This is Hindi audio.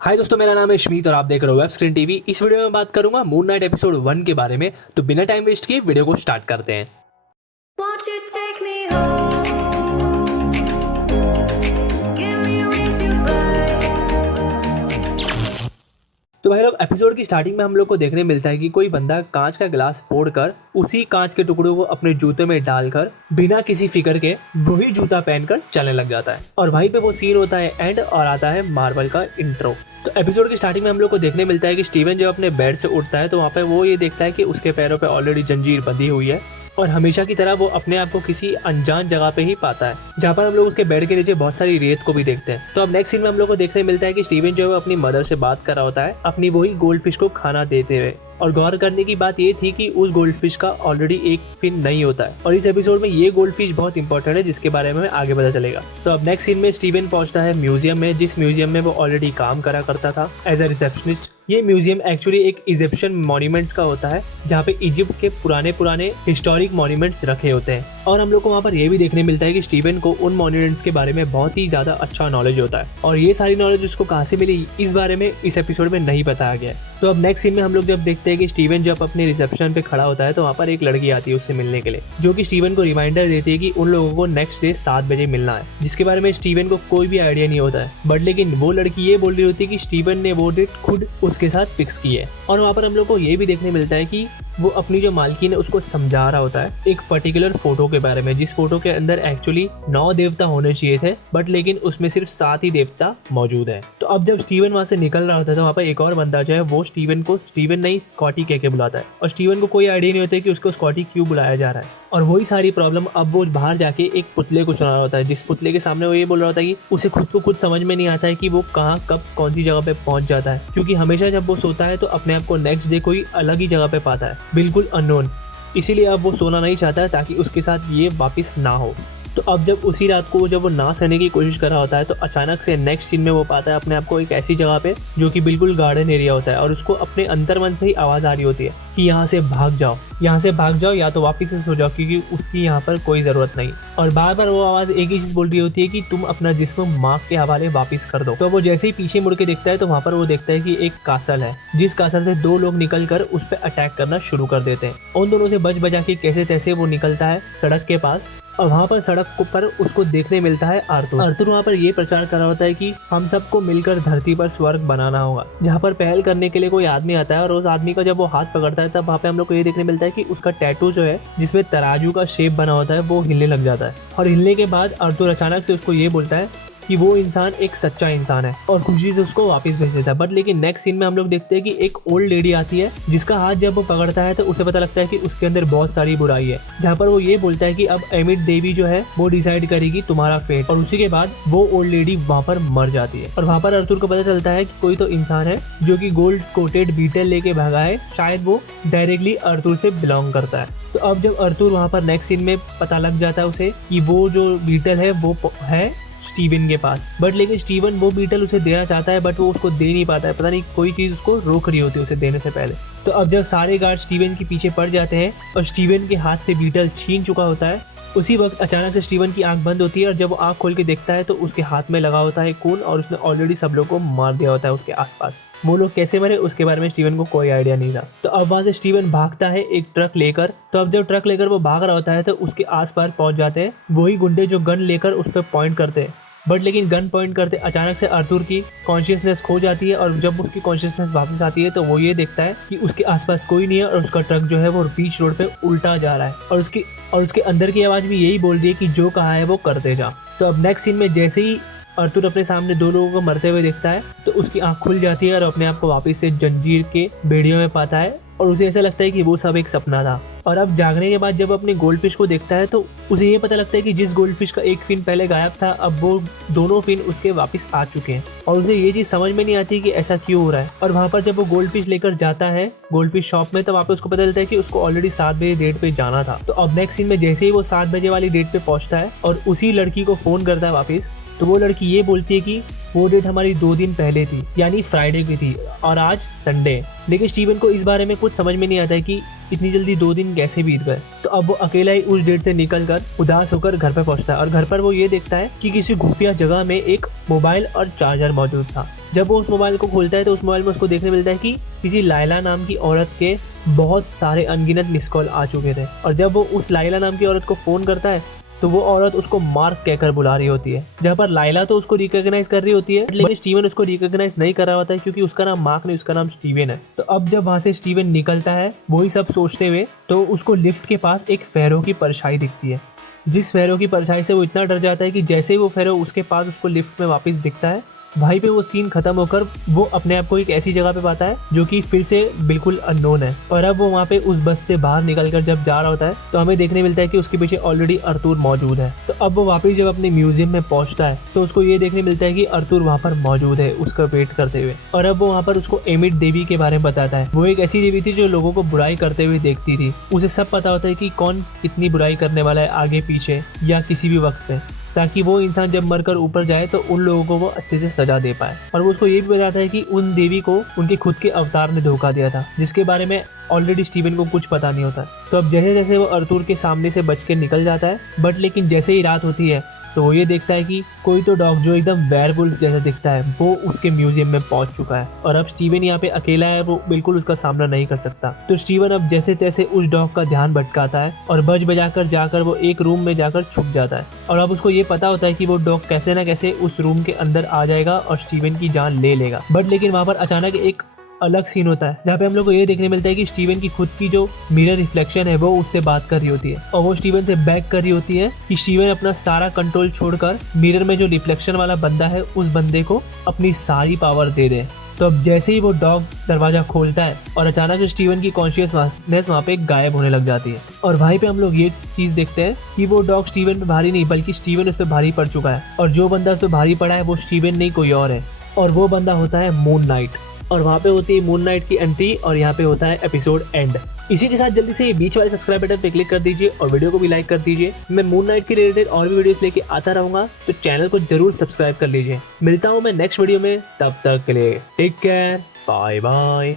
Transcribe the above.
हाय दोस्तों, मेरा नाम है शमीत और आप देख रहे हो वेब स्क्रीन टीवी। इस वीडियो में बात करूंगा मून नाइट एपिसोड 1 के बारे में। तो बिना टाइम वेस्ट किए वीडियो को स्टार्ट करते हैं। Won't you take me home? Give me with your flight. तो भाई लोग, एपिसोड की स्टार्टिंग में हम लोग को देखने मिलता है कि कोई बंदा कांच का गिलास फोड़कर उसी कांच के टुकड़ों को अपने जूते में डालकर बिना किसी फिक्र के वही जूता पहनकर चलने लग जाता है। और वहीं पे वो सीन होता है एंड और आता है मार्वल का इंट्रो। तो एपिसोड की स्टार्टिंग में हम लोग को देखने मिलता है कि स्टीवन जब अपने बेड से उठता है तो वहाँ पे वो ये देखता है कि उसके पैरों पे ऑलरेडी जंजीर बंधी हुई है और हमेशा की तरह वो अपने आप को किसी अनजान जगह पे ही पाता है, जहाँ पर हम लोग उसके बेड के नीचे बहुत सारी रेत को भी देखते हैं। तो अब नेक्स्ट सीन में हम लोग को देखने मिलता है कि स्टीवन जो है अपनी मदर से बात कर रहा होता है अपनी वही गोल्ड फिश को खाना देते हुए। और गौर करने की बात ये थी कि उस गोल्ड फिश का ऑलरेडी एक फिन नहीं होता है और इस एपिसोड में ये गोल्ड फिश बहुत इंपॉर्टेंट है, जिसके बारे में आगे पता चलेगा। तो अब नेक्स्ट सीन में स्टीवन पहुंचता है म्यूजियम में, जिस म्यूजियम में वो ऑलरेडी काम करा करता था एज अ रिसेप्शनिस्ट। ये म्यूजियम एक्चुअली एक इजिप्शियन मॉन्यूमेंट का होता है, जहाँ पे इजिप्ट के पुराने हिस्टोरिक मॉन्यूमेंट्स रखे होते हैं। और हम लोग को वहाँ पर ये भी देखने मिलता है कि स्टीवन को उन मॉन्यूमेंट्स के बारे में बहुत ही ज्यादा अच्छा नॉलेज होता है और ये सारी नॉलेज उसको कहाँ से मिली इस बारे में इस एपिसोड में नहीं बताया गया है। तो अब नेक्स्ट सीन में हम लोग जब देखते हैं कि स्टीवन जब अपने रिसेप्शन पे खड़ा होता है तो वहाँ पर एक लड़की आती है उससे मिलने के लिए, जो कि स्टीवन को रिमाइंडर देती है कि उन लोगों को नेक्स्ट डे 7 बजे मिलना है, जिसके बारे में स्टीवन को कोई भी आइडिया नहीं होता है। बट लेकिन वो लड़की ये बोल रही होती है कि स्टीवन ने वो डेट खुद उसके साथ फिक्स की है। और वहाँ पर हम लोग को ये भी देखने मिलता है कि वो अपनी जो मालकिन है उसको समझा रहा होता है एक पर्टिकुलर फोटो के बारे में, जिस फोटो के अंदर एक्चुअली 9 देवता होने चाहिए थे बट लेकिन उसमें सिर्फ 7 ही देवता मौजूद है। तो अब जब स्टीवन वहां से निकल रहा होता है तो वहाँ पर एक और बंदा जो है वो स्टीवन को स्टीवन नहीं स्कॉटी कह के बुलाता है और स्टीवन को कोई आइडिया नहीं होता कि उसको स्कॉटी क्यों बुलाया जा रहा है। और वही सारी प्रॉब्लम अब वो बाहर जाके एक पुतले को सुना रहा होता है, जिस पुतले के सामने वो ये बोल रहा होता है कि उसे खुद को खुद समझ में नहीं आता है कि वो कहाँ कब कौन सी जगह पे पहुंच जाता है, क्योंकि हमेशा जब वो सोता है तो अपने आप को नेक्स्ट डे कोई अलग ही जगह पे पाता है, बिल्कुल अननोन। इसीलिए अब वो सोना नहीं चाहता है ताकि उसके साथ ये वापस ना हो। तो अब जब उसी रात को जब वो ना सहने की कोशिश कर रहा होता है तो अचानक से नेक्स्ट सीन में वो पाता है अपने आप को एक ऐसी जगह पे जो कि बिल्कुल गार्डन एरिया होता है और उसको अपने अंतर मन से ही आवाज आ रही होती है कि यहाँ से भाग जाओ या तो वापस से सो जाओ, क्योंकि उसकी यहाँ पर कोई जरूरत नहीं। और बार बार वो आवाज एक ही चीज बोल रही होती है कि तुम अपना जिस्म माँ के हवाले वापस कर दो। तो वो जैसे ही पीछे मुड़ के देखता है तो वहाँ पर वो देखता है कि एक कासल है, जिस कासल से 2 लोग निकल कर उस पर अटैक करना शुरू कर देते हैं। उन दोनों से बच बचा के कैसे तैसे वो निकलता है सड़क के पास और वहाँ पर सड़क पर उसको देखने मिलता है आर्थर वहाँ पर ये प्रचार कर रहा होता है कि हम सबको मिलकर धरती पर स्वर्ग बनाना होगा, जहाँ पर पहल करने के लिए कोई आदमी आता है और उस आदमी का जब वो हाथ पकड़ता है तब वहाँ पे हम लोग को ये देखने मिलता है कि उसका टैटू जो है जिसमें तराजू का शेप बना होता है वो हिलने लग जाता है। और हिलने के बाद आर्थर अचानक से उसको ये बोलता है कि वो इंसान एक सच्चा इंसान है और खुशी से उसको वापस भेज देता है। बट लेकिन नेक्स्ट सीन में हम लोग देखते हैं कि एक ओल्ड लेडी आती है जिसका हाथ जब वो पकड़ता है तो उसे पता लगता है कि उसके अंदर बहुत सारी बुराई है, जहाँ पर वो ये बोलता है कि अब एमिट देवी जो है वो डिसाइड करेगी तुम्हारा फेट। और उसी के बाद वो ओल्ड लेडी वहाँ पर मर जाती है और वहाँ पर आर्थर को पता चलता है कि कोई तो इंसान है जो कि गोल्ड कोटेड बीटल लेके भागा है, शायद वो डायरेक्टली आर्थर से बिलोंग करता है। तो अब जब आर्थर वहाँ पर नेक्स्ट सीन में पता लग जाता है उसे कि वो जो बीटल है वो है स्टीवन के पास, बट लेकिन स्टीवन वो बीटल उसे देना चाहता है बट वो उसको दे नहीं पाता है, पता नहीं कोई चीज उसको रोक रही होती है उसे देने से पहले। तो अब जब सारे गार्ड स्टीवन के पीछे पड़ जाते हैं और स्टीवन के हाथ से बीटल छीन चुका होता है, उसी वक्त अचानक से स्टीवन की आंख बंद होती है और जब वो आंख खोल के देखता है तो उसके हाथ में लगा होता है खून और उसने ऑलरेडी सब लोगों को मार दिया होता है उसके आसपास। वो लोग कैसे मरे उसके बारे में स्टीवन को कोई आइडिया नहीं था। तो अब वहां से स्टीवन भागता है एक ट्रक लेकर। तो अब जब ट्रक लेकर वो भाग रहा होता है तो उसके आसपास पहुंच जाते हैं वही गुंडे जो गन लेकर उस पर पॉइंट करते हैं। बट लेकिन गन पॉइंट करते अचानक से आर्थर की कॉन्शियसनेस खो जाती है और जब उसकी कॉन्शियसनेस वापस आती है तो वो ये देखता है कि उसके आसपास कोई नहीं है और उसका ट्रक जो है वो बीच रोड पे उल्टा जा रहा है और उसके अंदर की आवाज भी यही बोल रही है कि जो कहा है वो करते जा। तो अब नेक्स्ट सीन में जैसे ही आर्थर अपने सामने 2 लोगों को मरते हुए देखता है तो उसकी आंख खुल जाती है और अपने आप को वापस से जंजीर के बेड़ियों में पाता है और उसे ऐसा लगता है कि वो सब एक सपना था। और अब जागने के बाद जब अपने गोल्ड फिश को देखता है तो उसे ये पता लगता है कि जिस गोल्ड फिश का एक फिन पहले गायब था अब वो दोनों फिन उसके वापस आ चुके हैं और उसे ये चीज समझ में नहीं आती कि ऐसा क्यों हो रहा है। और वहाँ पर जब वो गोल्ड फिश लेकर जाता है गोल्ड फिश शॉप में तब वहाँ पे उसको पता चलता है कि उसको ऑलरेडी 7 बजे डेट पे जाना था। तो अब नेक्स्ट सीन में जैसे ही वो 7 बजे वाली डेट पे पहुंचता है और उसी लड़की को फोन करता है वापस, तो वो लड़की ये बोलती है कि वो डेट हमारी 2 दिन पहले थी, यानी फ्राइडे की थी और आज संडे। लेकिन स्टीवन को इस बारे में कुछ समझ में नहीं आता है कि इतनी जल्दी 2 दिन कैसे बीत गए। तो अब वो अकेला ही उस डेट से निकलकर उदास होकर घर पे पहुंचता है और घर पर वो ये देखता है कि किसी खुफिया जगह में एक मोबाइल और चार्जर मौजूद था। जब वो उस मोबाइल को खोलता है तो उस मोबाइल में उसको देखने मिलता है कि किसी लाइला नाम की औरत के बहुत सारे अनगिनत मिस कॉल आ चुके थे। और जब वो उस लाइला नाम की औरत को फ़ोन करता है तो वो औरत उसको मार्क कहकर बुला रही होती है, जहाँ पर लाइला तो उसको रिकॉग्नाइज कर रही होती है, लेकिन स्टीवन उसको रिकॉग्नाइज नहीं कर रहा होता है क्योंकि उसका नाम मार्क नहीं, उसका नाम स्टीवन है। तो अब जब वहाँ से स्टीवन निकलता है वही सब सोचते हुए, तो उसको लिफ्ट के पास एक फेरो की परछाई दिखती है, जिस फेरो की परछाई से वो इतना डर जाता है कि जैसे ही वो फेरो उसके पास उसको लिफ्ट में वापस दिखता है, वहीं पे वो सीन खत्म होकर वो अपने आप को एक ऐसी जगह पे पाता है जो कि फिर से बिल्कुल अननोन है। और अब वो वहाँ पे उस बस से बाहर निकलकर जब जा रहा होता है तो हमें देखने मिलता है कि उसके पीछे ऑलरेडी अर्थुर मौजूद है। तो अब वो वापस जब अपने म्यूजियम में पहुंचता है तो उसको ये देखने मिलता है कि अर्थुर वहाँ पर मौजूद है उसका वेट करते हुए। और अब वो वहाँ पर उसको एमिट देवी के बारे में बताता है। वो एक ऐसी देवी थी जो लोगों को बुराई करते हुए देखती थी। उसे सब पता होता है कि कौन कितनी बुराई करने वाला है आगे पीछे या किसी भी वक्त पे, ताकि वो इंसान जब मरकर ऊपर जाए तो उन लोगों को वो अच्छे से सजा दे पाए। और वो उसको ये भी बताता है कि उन देवी को उनके खुद के अवतार ने धोखा दिया था, जिसके बारे में ऑलरेडी स्टीवन को कुछ पता नहीं होता। तो अब जैसे जैसे वो अर्थुर के सामने से बच के निकल जाता है, बट लेकिन जैसे ही रात होती है तो वो ये देखता है कि कोई तो डॉग जो एकदम वेयरवुल्फ जैसा दिखता है वो उसके म्यूजियम में पहुंच चुका है। और अब स्टीवन यहाँ पे अकेला है, वो बिल्कुल उसका सामना नहीं कर सकता। तो स्टीवन अब जैसे तैसे उस डॉग का ध्यान भटकाता है और बज बजाकर जाकर वो एक रूम में जाकर छुप जाता है। और अब उसको ये पता होता है कि वो डॉग कैसे ना कैसे उस रूम के अंदर आ जाएगा और स्टीवन की जान ले लेगा। बट लेकिन वहाँ पर अचानक एक अलग सीन होता है जहाँ पे हम लोग को ये देखने मिलता है कि स्टीवन की खुद की जो मिरर रिफ्लेक्शन है वो उससे बात कर रही होती है और वो स्टीवन से बैक कर रही होती है कि स्टीवन अपना सारा कंट्रोल छोड़कर मिरर में जो रिफ्लेक्शन वाला बंदा है उस बंदे को अपनी सारी पावर दे दे। तो अब जैसे ही वो डॉग दरवाजा खोलता है और अचानक स्टीवन की कॉन्शियसनेस वहाँ पे गायब होने लग जाती है। और वहीं पे हम लोग ये चीज देखते हैं कि वो डॉग स्टीवन पे भारी नहीं बल्कि स्टीवन उस पर भारी पड़ चुका है, और जो बंदा उस पर भारी पड़ा है वो स्टीवन नहीं कोई और है, और वो बंदा होता है मून नाइट। और वहाँ पे होती है मून नाइट की एंट्री और यहाँ पे होता है एपिसोड एंड। इसी के साथ जल्दी से ये बीच वाले सब्सक्राइब बटन पे क्लिक कर दीजिए और वीडियो को भी लाइक कर दीजिए। मैं मून नाइट के रिलेटेड और भी वीडियोस लेके आता रहूंगा, तो चैनल को जरूर सब्सक्राइब कर लीजिए। मिलता हूँ मैं नेक्स्ट वीडियो में, तब तक के लिए टेक केयर, बाय बाय।